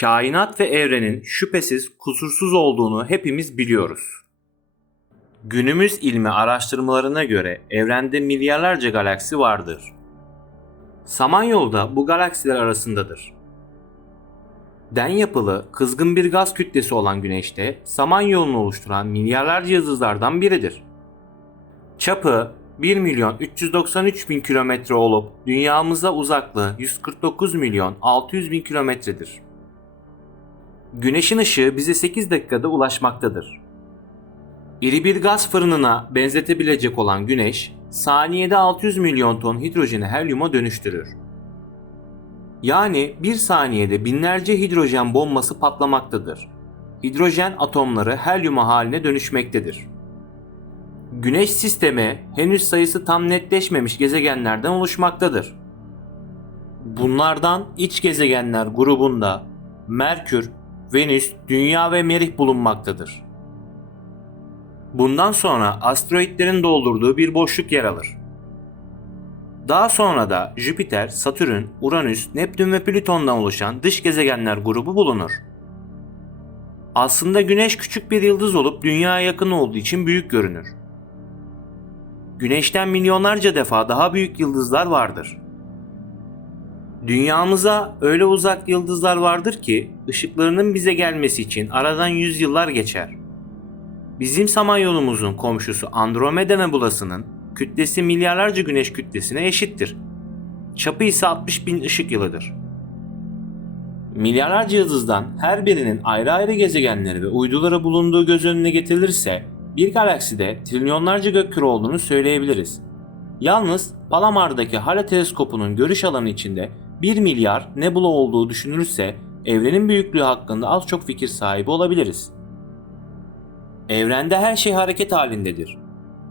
Kainat ve evrenin şüphesiz kusursuz olduğunu hepimiz biliyoruz. Günümüz ilmi araştırmalarına göre evrende milyarlarca galaksi vardır. Samanyolu da bu galaksiler arasındadır. Den yapılı kızgın bir gaz kütlesi olan Güneş'te Samanyolu'nu oluşturan milyarlarca yıldızlardan biridir. Çapı 1 milyon 393 bin kilometre olup dünyamıza uzaklığı 149 milyon 600 bin kilometredir. Güneşin ışığı bize 8 dakikada ulaşmaktadır. İri bir gaz fırınına benzetebilecek olan Güneş, saniyede 600 milyon ton hidrojeni helyuma dönüştürür. Yani bir saniyede binlerce hidrojen bombası patlamaktadır. Hidrojen atomları helyuma haline dönüşmektedir. Güneş sistemi henüz sayısı tam netleşmemiş gezegenlerden oluşmaktadır. Bunlardan iç gezegenler grubunda Merkür, Venüs, Dünya ve Merih bulunmaktadır. Bundan sonra asteroitlerin doldurduğu bir boşluk yer alır. Daha sonra da Jüpiter, Satürn, Uranüs, Neptün ve Plüton'dan oluşan dış gezegenler grubu bulunur. Aslında Güneş küçük bir yıldız olup Dünya'ya yakın olduğu için büyük görünür. Güneşten milyonlarca defa daha büyük yıldızlar vardır. Dünyamıza öyle uzak yıldızlar vardır ki ışıklarının bize gelmesi için aradan yüzyıllar geçer. Bizim Samanyolumuzun komşusu Andromeda Nebulası'nın kütlesi milyarlarca güneş kütlesine eşittir. Çapı ise 60 bin ışık yılıdır. Milyarlarca yıldızdan her birinin ayrı ayrı gezegenleri ve uyduları bulunduğu göz önüne getirilirse bir galakside trilyonlarca gökküre olduğunu söyleyebiliriz. Yalnız Palamar'daki Hale teleskopunun görüş alanı içinde 1 milyar nebula olduğu düşünülürse evrenin büyüklüğü hakkında az çok fikir sahibi olabiliriz. Evrende her şey hareket halindedir.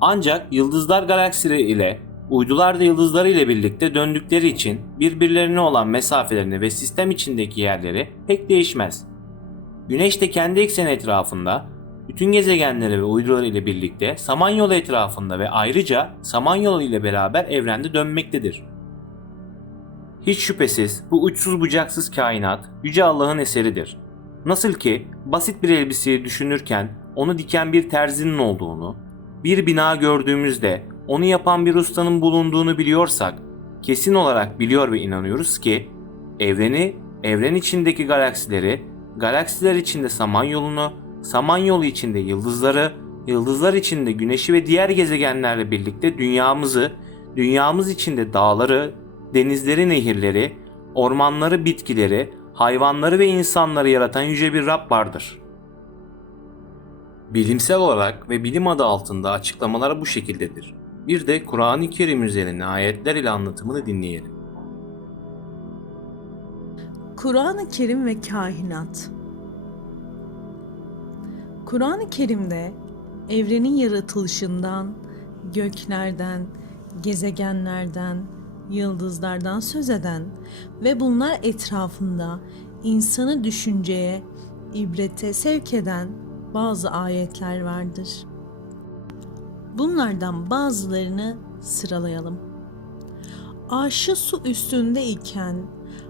Ancak yıldızlar galaksileri ile uydular da yıldızları ile birlikte döndükleri için birbirlerine olan mesafelerini ve sistem içindeki yerleri pek değişmez. Güneş de kendi ekseni etrafında bütün gezegenleri ve uyduları ile birlikte Samanyolu etrafında ve ayrıca Samanyolu ile beraber evrende dönmektedir. Hiç şüphesiz bu uçsuz bucaksız kainat Yüce Allah'ın eseridir. Nasıl ki basit bir elbiseyi düşünürken onu diken bir terzinin olduğunu, bir bina gördüğümüzde onu yapan bir ustanın bulunduğunu biliyorsak, kesin olarak biliyor ve inanıyoruz ki evreni, evren içindeki galaksileri, galaksiler içinde Samanyolu'nu, Samanyolu içinde yıldızları, yıldızlar içinde güneşi ve diğer gezegenlerle birlikte dünyamızı, dünyamız içinde dağları, denizleri, nehirleri, ormanları, bitkileri, hayvanları ve insanları yaratan yüce bir Rab vardır. Bilimsel olarak ve bilim adı altında açıklamalar bu şekildedir. Bir de Kur'an-ı Kerim üzerine ayetler ile anlatımını dinleyelim. Kur'an-ı Kerim ve Kainat Kur'an-ı Kerim'de evrenin yaratılışından, göklerden, gezegenlerden, yıldızlardan söz eden ve bunlar etrafında insanı düşünceye, ibrete sevk eden bazı ayetler vardır. Bunlardan bazılarını sıralayalım. Arşı su üstünde iken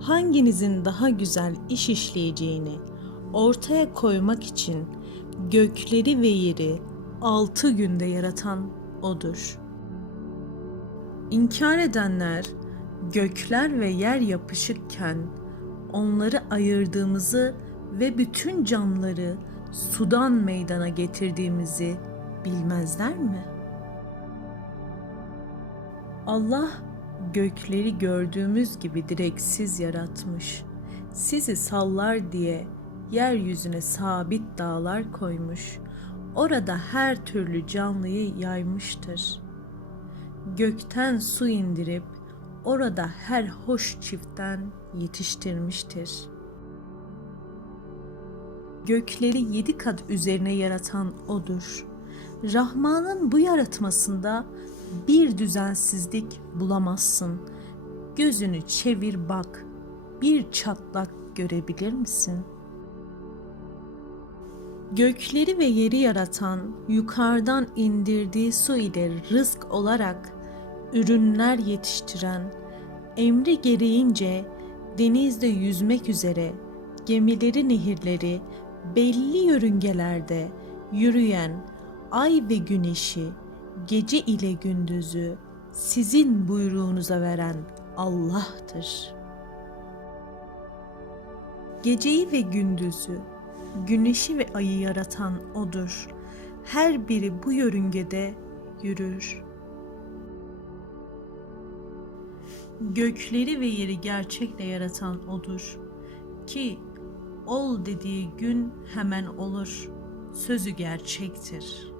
hanginizin daha güzel iş işleyeceğini ortaya koymak için gökleri ve yeri altı günde yaratan O'dur. İnkar edenler gökler ve yer yapışıkken onları ayırdığımızı ve bütün canlıları sudan meydana getirdiğimizi bilmezler mi? Allah gökleri gördüğümüz gibi direksiz yaratmış. Sizi sallar diye yeryüzüne sabit dağlar koymuş. Orada her türlü canlıyı yaymıştır. Gökten su indirip orada her hoş çiftten yetiştirmiştir.'' gökleri yedi kat üzerine yaratan O'dur. Rahman'ın bu yaratmasında bir düzensizlik bulamazsın. Gözünü çevir bak, bir çatlak görebilir misin? Gökleri ve yeri yaratan, yukarıdan indirdiği su ile rızk olarak ürünler yetiştiren, emri gereğince denizde yüzmek üzere gemileri nehirleri, belli yörüngelerde yürüyen ay ve güneşi, gece ile gündüzü sizin buyruğunuza veren Allah'tır. Geceyi ve gündüzü, güneşi ve ayı yaratan O'dur. Her biri bu yörüngede yürür. Gökleri ve yeri gerçekle yaratan O'dur. Ki ol dediği gün hemen olur. Sözü gerçektir.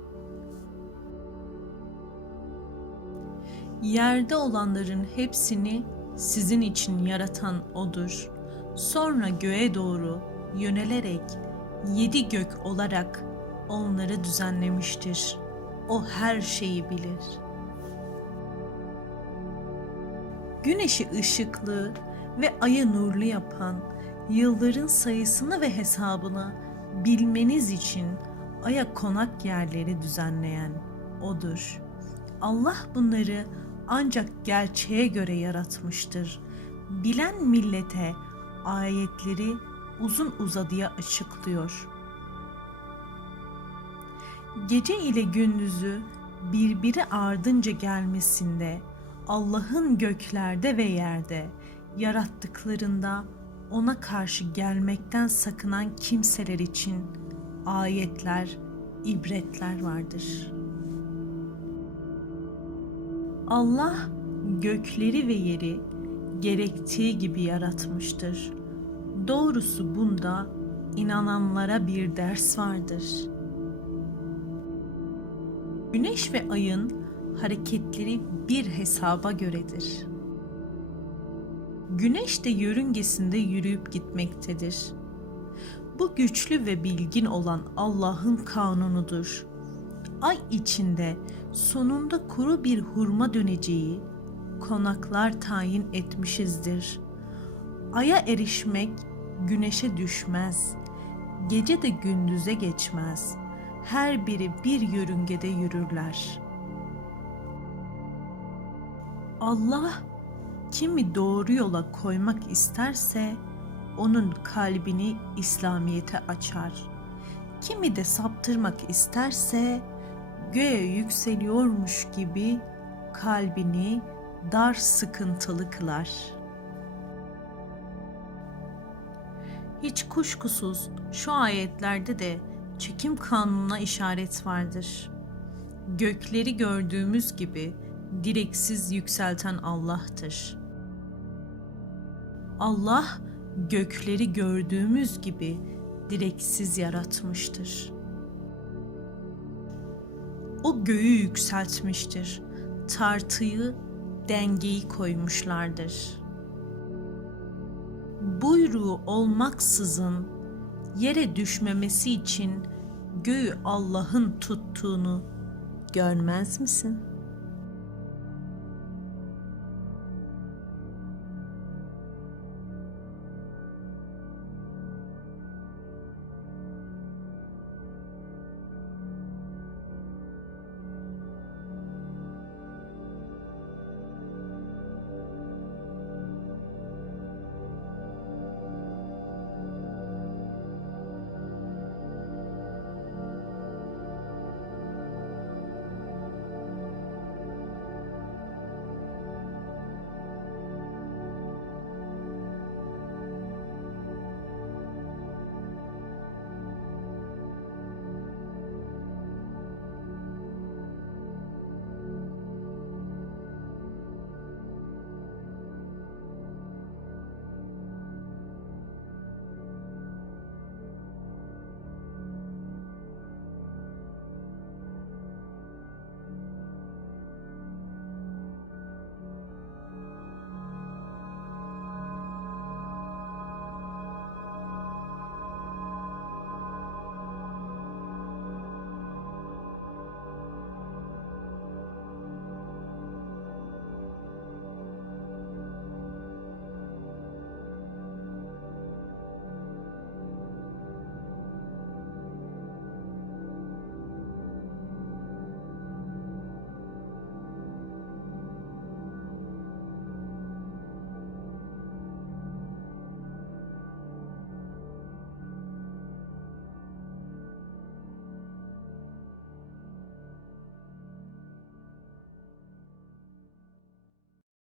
Yerde olanların hepsini sizin için yaratan O'dur. Sonra göğe doğru yönelerek yedi gök olarak onları düzenlemiştir. O her şeyi bilir. Güneşi ışıklı ve ayı nurlu yapan, yılların sayısını ve hesabını bilmeniz için aya konak yerleri düzenleyen O'dur. Allah bunları ancak gerçeğe göre yaratmıştır. Bilen millete ayetleri uzun uzadıya açıklıyor. Gece ile gündüzü birbiri ardınca gelmesinde Allah'ın göklerde ve yerde yarattıklarında ona karşı gelmekten sakınan kimseler için ayetler, ibretler vardır. Allah gökleri ve yeri gerektiği gibi yaratmıştır. Doğrusu bunda inananlara bir ders vardır. Güneş ve ayın hareketleri bir hesaba göredir. Güneş de yörüngesinde yürüyüp gitmektedir. Bu güçlü ve bilgin olan Allah'ın kanunudur. Ay içinde sonunda kuru bir hurma döneceği konaklar tayin etmişizdir. Aya erişmek güneşe düşmez. Gece de gündüze geçmez. Her biri bir yörüngede yürürler. Allah kimi doğru yola koymak isterse onun kalbini İslamiyete açar. Kimi de saptırmak isterse göğe yükseliyormuş gibi kalbini dar sıkıntılı kılar. Hiç kuşkusuz şu ayetlerde de çekim kanununa işaret vardır. Gökleri gördüğümüz gibi direksiz yükselten Allah'tır. Allah gökleri gördüğümüz gibi direksiz yaratmıştır. O göğü yükseltmiştir. Tartıyı, dengeyi koymuşlardır. Buyruğu olmaksızın yere düşmemesi için göğü Allah'ın tuttuğunu görmez misin?''